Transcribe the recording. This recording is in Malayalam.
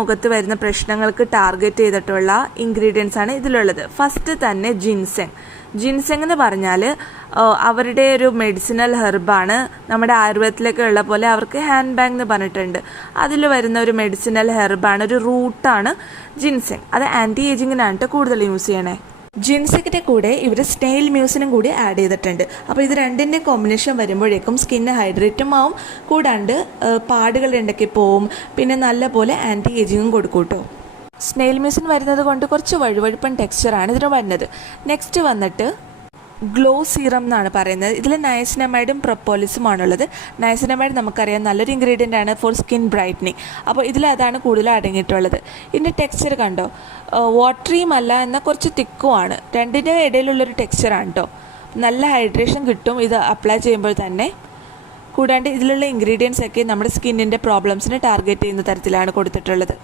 മുഖത്ത് വരുന്ന പ്രശ്നങ്ങൾക്ക് ടാർഗറ്റ് ചെയ്തിട്ടുള്ള ഇൻഗ്രീഡിയൻസ് ആണ് ഇതിലുള്ളത്. ഫസ്റ്റ് തന്നെ ജിൻസെങ് എന്ന് പറഞ്ഞാൽ അവരുടെ ഒരു മെഡിസിനൽ ഹെർബാണ്. നമ്മുടെ ആയുർവേദത്തിലൊക്കെ ഉള്ള പോലെ അവർക്ക് ഹാൻഡ് ബാഗ് എന്ന് പറഞ്ഞിട്ടുണ്ട്. അതിൽ വരുന്ന ഒരു മെഡിസിനൽ ഹെർബാണ്, ഒരു റൂട്ടാണ് ജിൻസെങ്. അത് ആൻറ്റി ഏജിങ്ങിനാണ് കൂടുതൽ യൂസ് ചെയ്യണേ. ജിൻസെങ്ങിൻ്റെ കൂടെ ഇവർ സ്നെയിൽ മ്യൂസിനും കൂടി ആഡ് ചെയ്തിട്ടുണ്ട്. അപ്പോൾ ഇത് രണ്ടിൻ്റെ കോമ്പിനേഷൻ വരുമ്പോഴേക്കും സ്കിന്ന് ഹൈഡ്രേറ്റും ആവും, കൂടാണ്ട് പാടുകൾ ഉണ്ടെങ്കിൽ പോവും, പിന്നെ നല്ല പോലെ ആൻറ്റി ഏജിങ്ങും കൊടുക്കും കേട്ടോ. സ്നെയിൽ മ്യൂസിൻ വരുന്നത് കൊണ്ട് കുറച്ച് വഴുവഴുപ്പൻ ടെക്സ്ചറാണ് ഇതിന് വരുന്നത്. നെക്സ്റ്റ് വന്നിട്ട് ഗ്ലോ സീറം എന്നാണ് പറയുന്നത്. ഇതിൽ നയസിനമൈഡും പ്രൊപ്പോളിസുമാണുള്ളത്. നയസിനമൈഡ് നമുക്കറിയാം നല്ലൊരു ഇൻഗ്രീഡിയൻ്റ് ആണ് ഫോർ സ്കിൻ ബ്രൈറ്റനിങ്. അപ്പോൾ ഇതിലതാണ് കൂടുതൽ അടങ്ങിയിട്ടുള്ളത്. ഇതിൻ്റെ ടെക്സ്ചർ കണ്ടോ, വാട്ടറിയും അല്ല എന്നാൽ കുറച്ച് തിക്കുമാണ്. രണ്ടിൻ്റെ ഇടയിലുള്ളൊരു ടെക്സ്ചറാണ് കേട്ടോ. നല്ല ഹൈഡ്രേഷൻ കിട്ടും ഇത് അപ്ലൈ ചെയ്യുമ്പോൾ തന്നെ. കൂടാണ്ട് ഇതിലുള്ള ഇൻഗ്രീഡിയൻസ് ഒക്കെ നമ്മുടെ സ്കിന്നിൻ്റെ പ്രോബ്ലംസിനെ ടാർഗറ്റ് ചെയ്യുന്ന തരത്തിലാണ് കൊടുത്തിട്ടുള്ളത്.